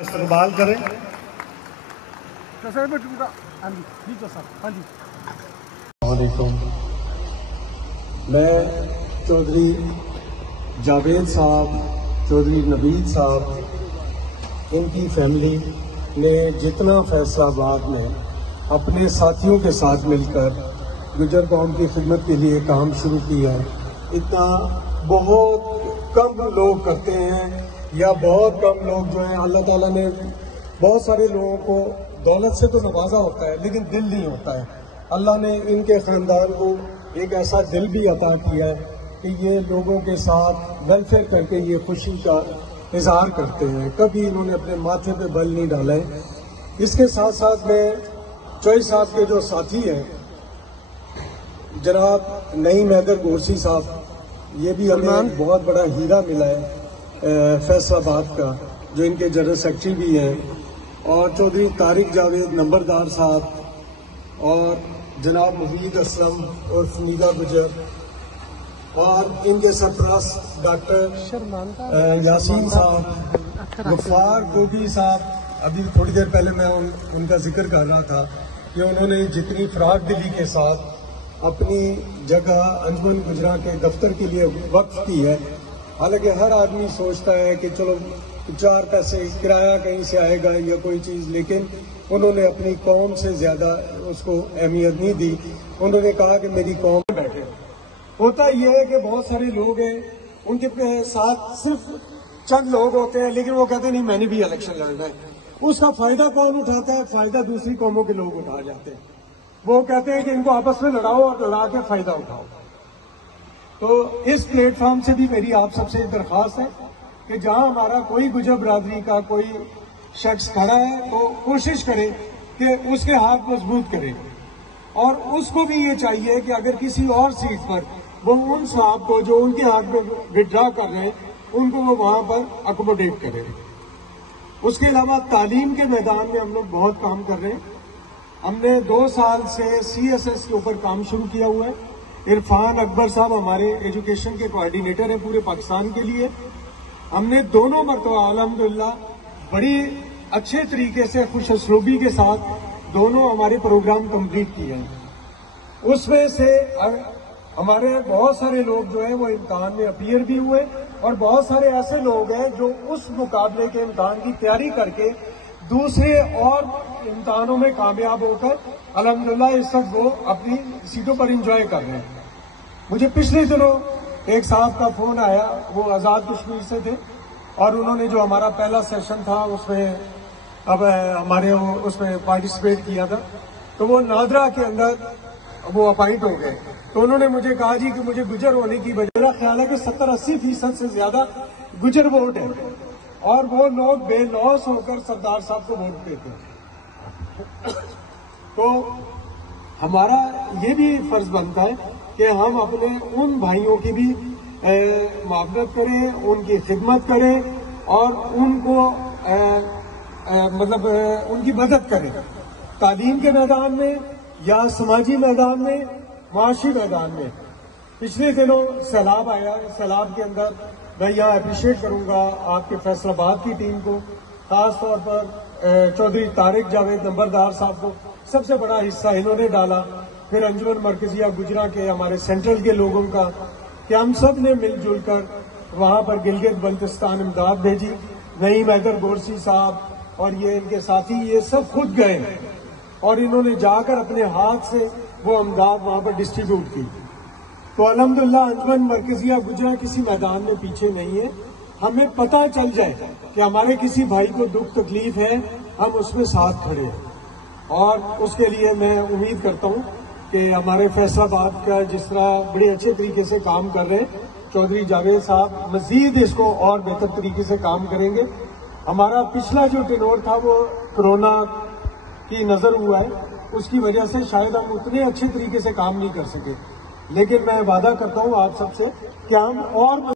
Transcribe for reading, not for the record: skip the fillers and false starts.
استقبال کریں۔ السلام علیکم، میں چودھری جاوید صاحب، چودھری نوید صاحب، ان کی فیملی نے جتنا فیصلہ آباد میں اپنے ساتھیوں کے ساتھ مل کر گجر قوم کی خدمت کے لیے کام شروع کیا ہے، اتنا بہت کم لوگ کرتے ہیں، یا بہت کم لوگ جو ہیں۔ اللہ تعالیٰ نے بہت سارے لوگوں کو دولت سے تو نوازا ہوتا ہے لیکن دل نہیں ہوتا ہے۔ اللہ نے ان کے خاندان کو ایک ایسا دل بھی عطا کیا ہے کہ یہ لوگوں کے ساتھ ویلفیئر کر کے یہ خوشی کا اظہار کرتے ہیں، کبھی انہوں نے اپنے ماتھے پہ بل نہیں ڈالا ہے۔ اس کے ساتھ ساتھ میں چوئی صاحب کے جو ساتھی ہیں جناب نعیم حیدر گورسی صاحب، یہ بھی ہمیں بہت بڑا ہیرا ملا ہے فیصل آباد کا، جو ان کے جنرل سیکرٹری بھی ہیں، اور چودھری طارق جاوید نمبردار صاحب، اور جناب محمد اسلم اور فمیدہ گجر، اور ان کے سرپرست ڈاکٹر یاسین صاحب، غفار گوبی صاحب۔ ابھی تھوڑی دیر پہلے میں ان کا ذکر کر رہا تھا کہ انہوں نے جتنی فراغ دلی کے ساتھ اپنی جگہ انجمن گجراں کے دفتر کے لیے وقف کی ہے، حالانکہ ہر آدمی سوچتا ہے کہ چلو چار پیسے کرایہ کہیں سے آئے گا یا کوئی چیز، لیکن انہوں نے اپنی قوم سے زیادہ اس کو اہمیت نہیں دی۔ انہوں نے کہا کہ میری قوم میں بیٹھے۔ ہوتا یہ ہے کہ بہت سارے لوگ ہیں، ان کے ساتھ صرف چند لوگ ہوتے ہیں، لیکن وہ کہتے ہیں نہیں میں نے بھی الیکشن لڑنا ہے۔ اس کا فائدہ کون اٹھاتا ہے؟ فائدہ دوسری قوموں کے لوگ اٹھا جاتے ہیں۔ وہ کہتے ہیں کہ ان کو آپس میں لڑاؤ اور لڑا کے فائدہ اٹھاؤ۔ تو اس پلیٹ فارم سے بھی میری آپ سب سے درخواست ہے کہ جہاں ہمارا کوئی گجر برادری کا کوئی شخص کھڑا ہے تو کوشش کرے کہ اس کے ہاتھ مضبوط کرے، اور اس کو بھی یہ چاہیے کہ اگر کسی اور سیٹ پر وہ ان صاحب کو جو ان کے ہاتھ میں وڈرا کر رہے ہیں ان کو وہ وہاں پر اکوموڈیٹ کرے۔ اس کے علاوہ تعلیم کے میدان میں ہم لوگ بہت کام کر رہے ہیں۔ ہم نے 2 سال سے CSS کے اوپر کام شروع کیا ہوا ہے۔ عرفان اکبر صاحب ہمارے ایجوکیشن کے کوارڈینیٹر ہیں پورے پاکستان کے لیے۔ ہم نے دونوں مرتبہ الحمدللہ بڑی اچھے طریقے سے خوش اسلوبی کے ساتھ دونوں ہمارے پروگرام کمپلیٹ کیے ہیں۔ اس میں سے ہمارے بہت سارے لوگ جو ہیں وہ امتحان میں اپیئر بھی ہوئے، اور بہت سارے ایسے لوگ ہیں جو اس مقابلے کے امتحان کی تیاری کر کے دوسرے اور امتحانوں میں کامیاب ہو کر الحمدللہ اس وقت وہ اپنی سیٹوں پر انجوائے کر رہے ہیں۔ مجھے پچھلے دنوں ایک صاحب کا فون آیا، وہ آزاد کشمیر سے تھے، اور انہوں نے جو ہمارا پہلا سیشن تھا اس میں اب ہمارے اس میں پارٹیسپیٹ کیا تھا، تو وہ نادرا کے اندر وہ اپائنٹ ہو گئے۔ تو انہوں نے مجھے کہا جی کہ مجھے گجر ہونے کی وجہ، میرا خیال ہے کہ 70-80% سے زیادہ گجر ووٹ ہے، اور وہ لوگ بے لوث ہو کر سردار صاحب کو ووٹ دیتے ہیں۔ تو ہمارا یہ بھی فرض بنتا ہے کہ ہم اپنے ان بھائیوں کی بھی معاونت کریں، ان کی خدمت کریں، اور ان کو مطلب ان کی مدد کریں، تعلیم کے میدان میں یا سماجی میدان میں، معاشی میدان میں۔ پچھلے دنوں سیلاب آیا، سیلاب کے اندر میں یہاں اپریشیٹ کروں گا آپ کے فیصل آباد کی ٹیم کو، خاص طور پر چودھری طارق جاوید نمبردار صاحب کو۔ سب سے بڑا حصہ انہوں نے ڈالا، پھر انجمن مرکزیہ گجراں کے ہمارے سینٹرل کے لوگوں کا، کہ ہم سب نے مل جل کر وہاں پر گلگت بلتستان امداد بھیجی۔ نعیم حیدر گورسی صاحب اور یہ ان کے ساتھی یہ سب خود گئے، اور انہوں نے جا کر اپنے ہاتھ سے وہ امداد وہاں پر ڈسٹریبیوٹ کی۔ تو الحمدللہ انجمن مرکزیہ گجراں کسی میدان میں پیچھے نہیں ہے۔ ہمیں پتہ چل جائے کہ ہمارے کسی بھائی کو دکھ تکلیف ہے، ہم اس میں ساتھ کھڑے ہیں، اور اس کے لیے میں امید کرتا ہوں کہ ہمارے فیصل آباد کا جس طرح بڑے اچھے طریقے سے کام کر رہے ہیں چودھری جاوید صاحب، مزید اس کو اور بہتر طریقے سے کام کریں گے۔ ہمارا پچھلا جو ٹینور تھا وہ کرونا کی نظر ہوا ہے، اس کی وجہ سے شاید ہم اتنے اچھے طریقے سے کام نہیں کر سکے، لیکن میں وعدہ کرتا ہوں آپ سب سے کہ ہم اور